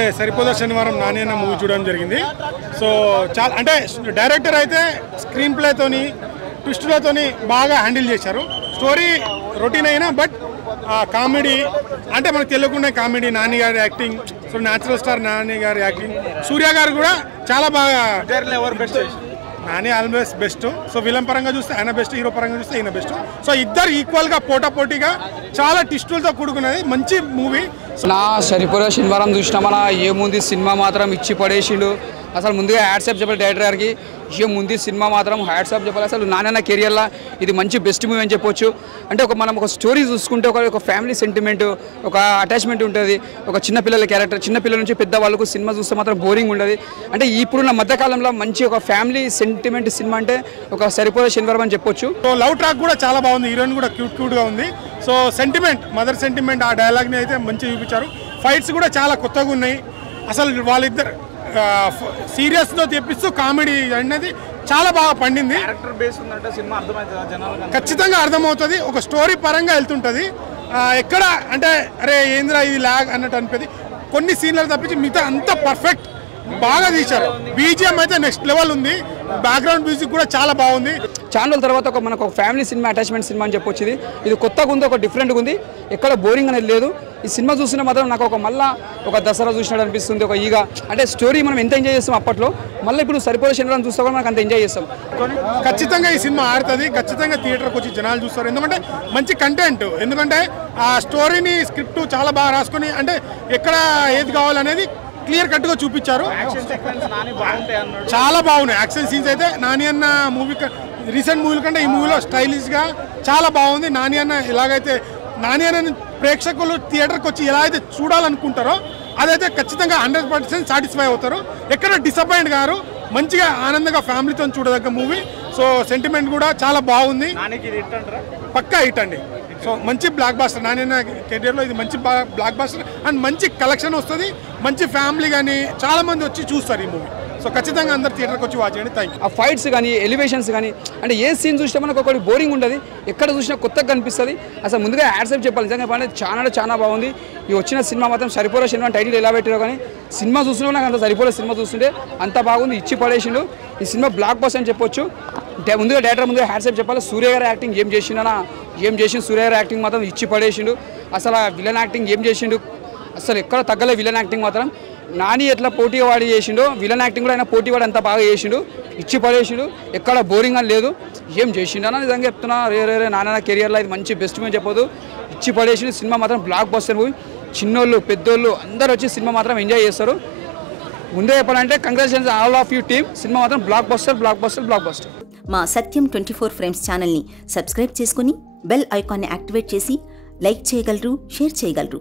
ఇప్పుడే సరిపోదా శనివారం నాని అన్న మూవీ చూడడం జరిగింది. సో చాలా అంటే డైరెక్టర్ అయితే స్క్రీన్ ప్లేతోని ట్విస్టులతోని బాగా హ్యాండిల్ చేశారు. స్టోరీ రొటీన్ అయినా బట్ కామెడీ అంటే మనకు తెలియకుండా కామెడీ, నాని గారి acting, so natural star Nani గారి యాక్టింగ్, సూర్య గారు కూడా చాలా బాగా. Nani always best. So villain పరంగా చూస్తే ఆయన బెస్ట్, హీరో పరంగా చూస్తే ఈయన బెస్ట్. సో ఇద్దరు ఈక్వల్గా పోటాపోటీగా చాలా ట్విస్టులతో కూడుకున్నది మంచి మూవీ. నా సరిపోయే శనివారం చూసినా మన ఏముంది సినిమా మాత్రం ఇచ్చి పడేసిండు. అసలు ముందుగా హ్యాట్సాప్ చెప్పాలి డైరెక్టర్ గారికి. ఏముంది సినిమా మాత్రం హ్యాట్సాప్ చెప్పాలి. అసలు నాన్న కెరియర్లో ఇది మంచి బెస్ట్ మూవీ అని చెప్పొచ్చు. అంటే మనం ఒక స్టోరీ చూసుకుంటే ఒక ఫ్యామిలీ సెంటిమెంట్, ఒక అటాచ్మెంట్ ఉంటుంది. ఒక చిన్నపిల్లల క్యారెక్టర్, చిన్నపిల్లల నుంచి పెద్దవాళ్ళకు సినిమా చూస్తే మాత్రం బోరింగ్ ఉండదు. అంటే ఇప్పుడున్న మధ్యకాలంలో మంచి ఒక ఫ్యామిలీ సెంటిమెంట్ సినిమా అంటే ఒక సరిపోయే శనివారం అని చెప్పొచ్చు. సో లవ్ ట్రాక్ కూడా చాలా బాగుంది, హీరోయిన్ కూడా క్యూట్గా ఉంది. సో సెంటిమెంట్, మదర్ సెంటిమెంట్, ఆ డైలాగ్ని అయితే మంచిగా చూపించారు. ఫైట్స్ కూడా చాలా కొత్తగా ఉన్నాయి. అసలు వాళ్ళిద్దరు సీరియస్తో తెప్పిస్తూ కామెడీ అనేది చాలా బాగా పండింది. ఖచ్చితంగా అర్థమవుతుంది. ఒక స్టోరీ పరంగా వెళ్తుంటుంది. ఎక్కడ అంటే అరే ఏంద్రా ఇది లాగ్ అన్నట్టు అనిపేది. కొన్ని సీన్లు తప్పించి మిగతా అంతా పర్ఫెక్ట్ బాగా తీశారు. బీజిఎం అయితే నెక్స్ట్ లెవెల్ ఉంది. బ్యాక్గ్రౌండ్ మ్యూజిక్ కూడా చాలా బాగుంది. ఛానల్ తర్వాత మనకు ఒక ఫ్యామిలీ సినిమా, అటాచ్మెంట్ సినిమా అని చెప్పొచ్చు. ఇది కొత్తగా ఉంది, ఒక డిఫరెంట్గా ఉంది, ఎక్కడ బోరింగ్ అనేది లేదు. ఈ సినిమా చూసిన మాత్రం నాకు మళ్ళీ ఒక దసరా చూసినట్టు అనిపిస్తుంది. ఒక ఈగ అంటే స్టోరీ మనం ఎంత ఎంజాయ్ చేస్తాం అప్పట్లో, మళ్ళీ ఇప్పుడు సరిపోయే శనివారం చూస్తే కూడా మనకు అంత ఎంజాయ్ చేస్తాం. ఖచ్చితంగా ఈ సినిమా ఆడుతుంది. ఖచ్చితంగా థియేటర్కి వచ్చి జనాలు చూస్తారు. ఎందుకంటే మంచి కంటెంట్, ఎందుకంటే ఆ స్టోరీని స్క్రిప్ట్ చాలా బాగా రాసుకొని అంటే ఎక్కడ ఏది కావాలనేది క్లియర్ కట్గా చూపించారు. చాలా బాగున్నాయి యాక్షన్ సీన్స్ అయితే. నాని అన్న మూవీ రీసెంట్ మూవీల కంటే ఈ మూవీలో స్టైలిష్గా చాలా బాగుంది. నాని అన్న ఎలాగైతే నాని అన్న ప్రేక్షకులు థియేటర్కి వచ్చి ఎలా అయితే చూడాలనుకుంటారో అదైతే ఖచ్చితంగా 100% సాటిస్ఫై అవుతారు. ఎక్కడ డిసప్పాయింట్ గారు. మంచిగా ఆనందంగా ఫ్యామిలీతో చూడదగ్గ మూవీ. సో సెంటిమెంట్ కూడా చాలా బాగుంది. పక్కా హిట్ అండి. సో మంచి బ్లాక్ బాస్టర్. నాని అన్న కెరియర్లో ఇది మంచి బ్లాక్ బాస్టర్ అండ్ మంచి కలెక్షన్ వస్తుంది. మంచి ఫ్యామిలీ కానీ చాలా మంది వచ్చి చూస్తారు ఈ మూవీ. సో ఖచ్చితంగా అందరు థియేటర్కి వచ్చి వాచ్ చేయండి. Thank you. ఆ ఫైట్స్ కానీ, ఎలివేషన్స్ కానీ, అంటే ఏ సీన్ చూసినా మనకు ఒకటి బోరింగ్ ఉండదు, ఎక్కడ చూసినా కొత్తగా కనిపిస్తుంది. అసలు ముందుగా హ్యాట్సాప్ చెప్పాలి, నిజంగా చెప్పాలంటే చాలా బాగుంది. ఈ వచ్చిన సినిమా మాత్రం సరిపోలే సినిమా టైటిల్ ఎలా పెట్టారో కానీ సినిమా చూసినా నాకు అంత సరిపోలే. సినిమా చూస్తుంటే అంత బాగుంది, ఇచ్చి పడేసిండు. ఈ సినిమా బ్లాక్ బస్టర్ అని చెప్పొచ్చు. ముందుగా డైరెక్టర్ ముందుగా హ్యాట్సాప్ చెప్పాలి. సూర్య గారి యాక్టింగ్ ఏం చేసిండు సూర్య గారి యాక్టింగ్ మాత్రం ఇచ్చి పడేసిండు. అసలు ఆ విలన్ యాక్టింగ్ ఏం చేసిండు, అసలు ఎక్కడ తగ్గలే విలన్ యాక్టింగ్ మాత్రం. నాని ఎట్లా పోటీ వాడి చేసిండు, విలన్ యాక్టింగ్ కూడా ఆయన పోటీ వాడు అంత బాగా చేసిండు, ఇచ్చి పడేసిండు. ఎక్కడ బోరింగ్ అని లేదు. ఏం చేసిండు అన్న నిజంగా చెప్తున్నా. రే నాన్న కెరియర్లో ఇది మంచి బెస్ట్ మూవీ చెప్పదు, ఇచ్చి పడేసిండు. సినిమా మాత్రం బ్లాక్ బస్టర్ మూవీ. చిన్నోళ్ళు పెద్దోళ్ళు అందరూ వచ్చి సినిమా మాత్రం ఎంజాయ్ చేస్తారు. ముందే చెప్పాలంటే congratulations all of you team. Cinema మాత్రం బ్లాక్ బస్టర్. మా సత్యం 24 ఫ్రేమ్స్ ఛానల్ని సబ్స్క్రైబ్ చేసుకుని బెల్ ఐకాన్ని యాక్టివేట్ చేసి లైక్ చేయగలరు, షేర్ చేయగలరు.